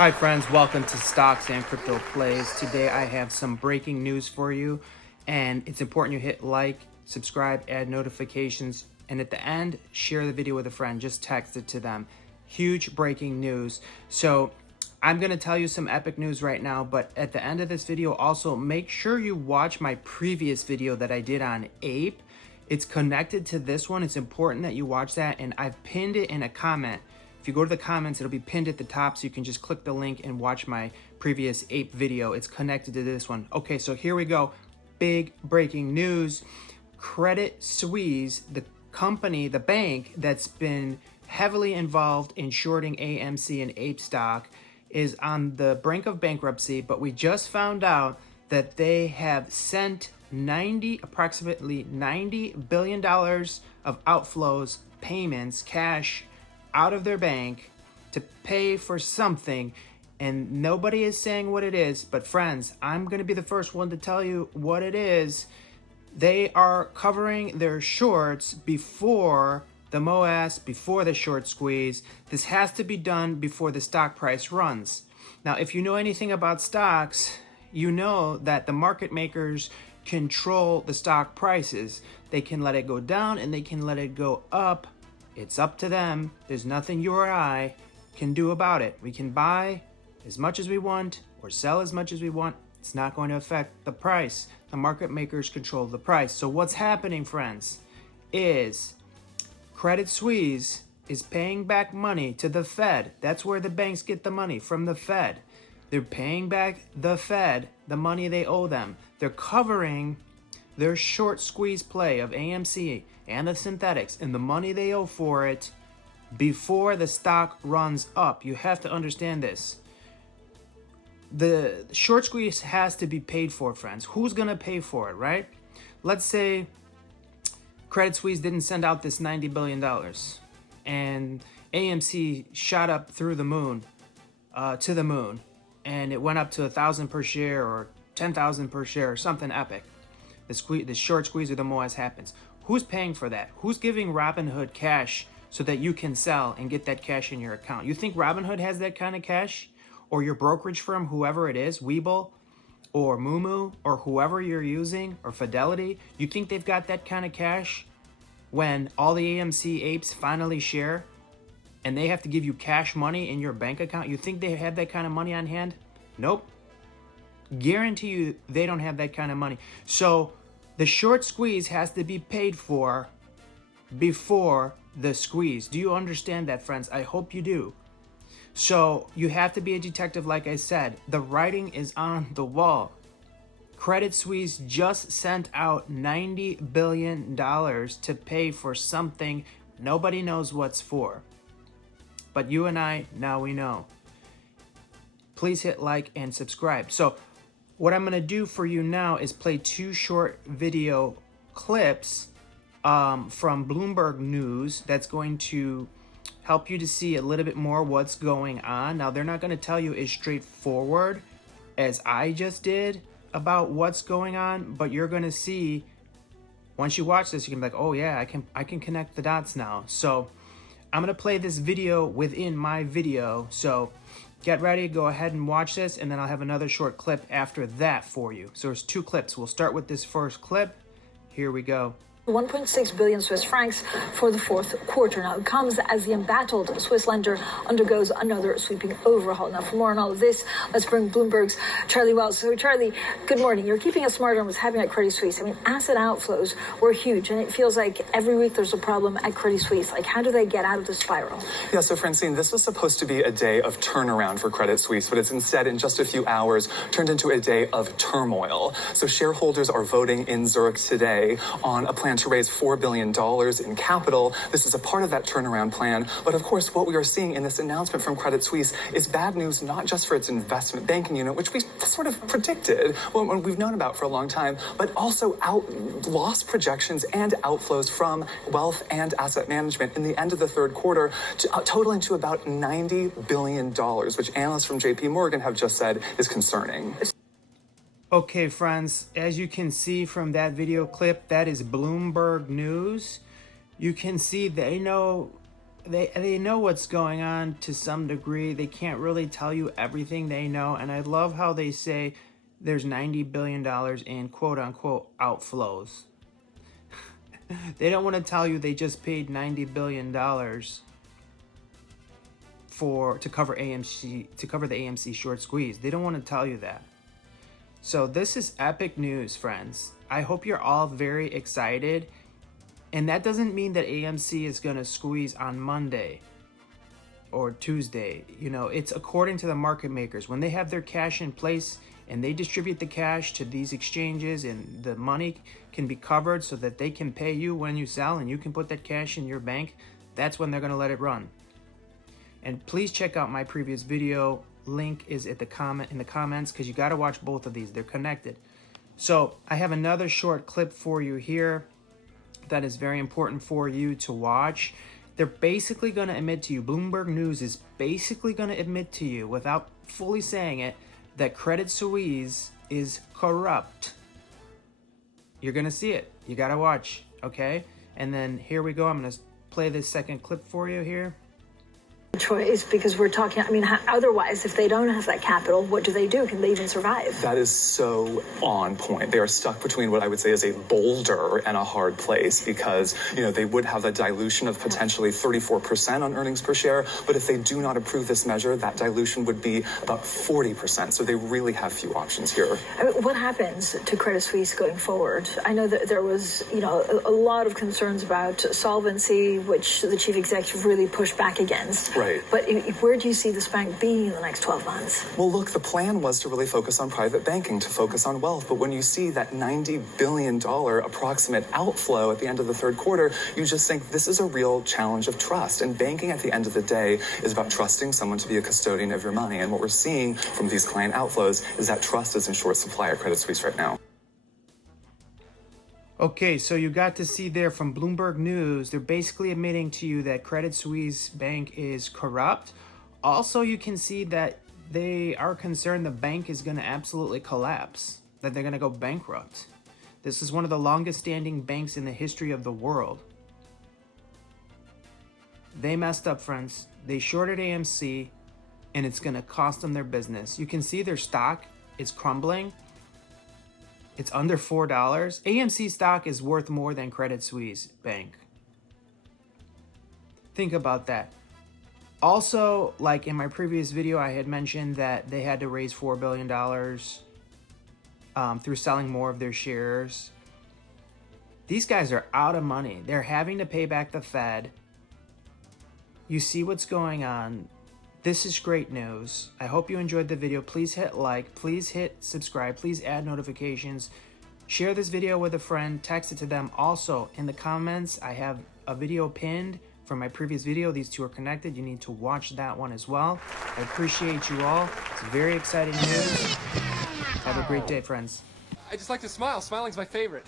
Hi friends, welcome to Stocks and Crypto Plays. Today I have some breaking news for you, and it's important you hit like, subscribe, add notifications, and at the end, share the video with a friend. Just text it to them. Huge breaking news. So I'm going to tell you some epic news right now, but at the end of this video, also make sure you watch my previous video that I did on Ape. It's connected to this one. It's important that you watch that, and I've pinned it in a comment. If you go to the comments, it'll be pinned at the top, so you can just click the link and watch my previous Ape video. It's connected to this one. Okay, so here we go. Big breaking news. Credit Suisse, the company, the bank that's been heavily involved in shorting AMC and Ape stock, is on the brink of bankruptcy, but we just found out that they have sent approximately $90 billion of outflows, payments, cash, out of their bank to pay for something, and nobody is saying what it is. But friends, I'm going to be the first one to tell you what it is. They are covering their shorts before the MOAS, before the short squeeze. This has to be done before the stock price runs. Now, if you know anything about stocks, you know that the market makers control the stock prices. They can let it go down and they can let it go up. It's up to them. There's nothing you or I can do about it. We can buy as much as we want or sell as much as we want. It's not going to affect the price. The market makers control the price. So what's happening, friends, is Credit Suisse is paying back money to the Fed. That's where the banks get the money, from the Fed. They're paying back the Fed the money they owe them. They're covering their short squeeze play of AMC and the synthetics and the money they owe for it before the stock runs up. You have to understand this. The short squeeze has to be paid for, friends. Who's going to pay for it, right? Let's say Credit Suisse didn't send out this $90 billion and AMC shot up through the moon, to the moon, and it went up to 1,000 per share or 10,000 per share or something epic. The short squeeze or the MOAS happens. Who's paying for that? Who's giving Robinhood cash so that you can sell and get that cash in your account? You think Robinhood has that kind of cash? Or your brokerage firm, whoever it is, Webull or Moomoo or whoever you're using, or Fidelity? You think they've got that kind of cash when all the AMC apes finally share and they have to give you cash money in your bank account? You think they have that kind of money on hand? Nope. Guarantee you they don't have that kind of money. So the short squeeze has to be paid for before the squeeze. Do you understand that, friends? I hope you do. So you have to be a detective, like I said. The writing is on the wall. Credit Suisse just sent out $90 billion to pay for something nobody knows what's for. But you and I, now we know. Please hit like and subscribe. So what I'm going to do for you now is play two short video clips from Bloomberg News that's going to help you to see a little bit more what's going on. Now, they're not going to tell you as straightforward as I just did about what's going on, but you're going to see, once you watch this, you can be like, oh yeah, I can connect the dots now. So I'm going to play this video within my video. So get ready, go ahead and watch this, and then I'll have another short clip after that for you. So there's two clips. We'll start with this first clip. Here we go. 1.6 billion Swiss francs for the fourth quarter. Now, it comes as the embattled Swiss lender undergoes another sweeping overhaul. Now, for more on all of this, let's bring Bloomberg's Charlie Wells. So, Charlie, good morning. You're keeping us smarter on what's happening at Credit Suisse. I mean, asset outflows were huge, and it feels like every week there's a problem at Credit Suisse. Like, how do they get out of the spiral? Yeah, so, Francine, this was supposed to be a day of turnaround for Credit Suisse, but it's instead, in just a few hours, turned into a day of turmoil. So shareholders are voting in Zurich today on a plan to raise $4 billion in capital. This is a part of that turnaround plan. But of course, what we are seeing in this announcement from Credit Suisse is bad news, not just for its investment banking unit, which we sort of predicted, well, we've known about for a long time, but also loss projections and outflows from wealth and asset management in the end of the third quarter, totaling to about $90 billion, which analysts from JP Morgan have just said is concerning. Okay, friends, as you can see from that video clip, that is Bloomberg News. You can see they know they know what's going on to some degree. They can't really tell you everything they know. And I love how they say there's $90 billion in quote-unquote outflows. They don't want to tell you they just paid $90 billion to cover AMC, to cover the AMC short squeeze. They don't want to tell you that. So this is epic news, friends. I hope you're all very excited. And that doesn't mean that AMC is going to squeeze on Monday or Tuesday. You know, it's according to the market makers. When they have their cash in place and they distribute the cash to these exchanges and the money can be covered so that they can pay you when you sell and you can put that cash in your bank, that's when they're going to let it run. And please check out my previous video. Link is in the comments, because you got to watch both of these. They're connected. So I have another short clip for you here that is very important for you to watch. They're basically going to admit to you, Bloomberg News is basically going to admit to you, without fully saying it, that Credit Suisse is corrupt. You're going to see it. You got to watch, okay? And then here we go. I'm going to play this second clip for you here. Choice, because we're talking, I mean, otherwise, if they don't have that capital, what do? Can they even survive? That is so on point. They are stuck between what I would say is a boulder and a hard place, because, you know, they would have a dilution of potentially 34% on earnings per share. But if they do not approve this measure, that dilution would be about 40%. So they really have few options here. I mean, what happens to Credit Suisse going forward? I know that there was, you know, a lot of concerns about solvency, which the chief executive really pushed back against. Right. But where do you see this bank being in the next 12 months? Well, look, the plan was to really focus on private banking, to focus on wealth. But when you see that $90 billion approximate outflow at the end of the third quarter, you just think this is a real challenge of trust. And banking at the end of the day is about trusting someone to be a custodian of your money. And what we're seeing from these client outflows is that trust is in short supply at Credit Suisse right now. Okay, so you got to see there from Bloomberg News, they're basically admitting to you that Credit Suisse Bank is corrupt. Also, you can see that they are concerned the bank is going to absolutely collapse, that they're going to go bankrupt. This is one of the longest standing banks in the history of the world. They messed up, friends. They shorted AMC, and it's going to cost them their business. You can see their stock is crumbling. It's under $4. AMC stock is worth more than Credit Suisse Bank. Think about that. Also, like in my previous video, I had mentioned that they had to raise $4 billion through selling more of their shares. These guys are out of money. They're having to pay back the Fed. You see what's going on. This is great news. I hope you enjoyed the video. Please hit like, please hit subscribe, please add notifications. Share this video with a friend, text it to them. Also, in the comments, I have a video pinned from my previous video. These two are connected. You need to watch that one as well. I appreciate you all. It's very exciting news. Have a great day, friends. I just like to smile. Smiling's my favorite.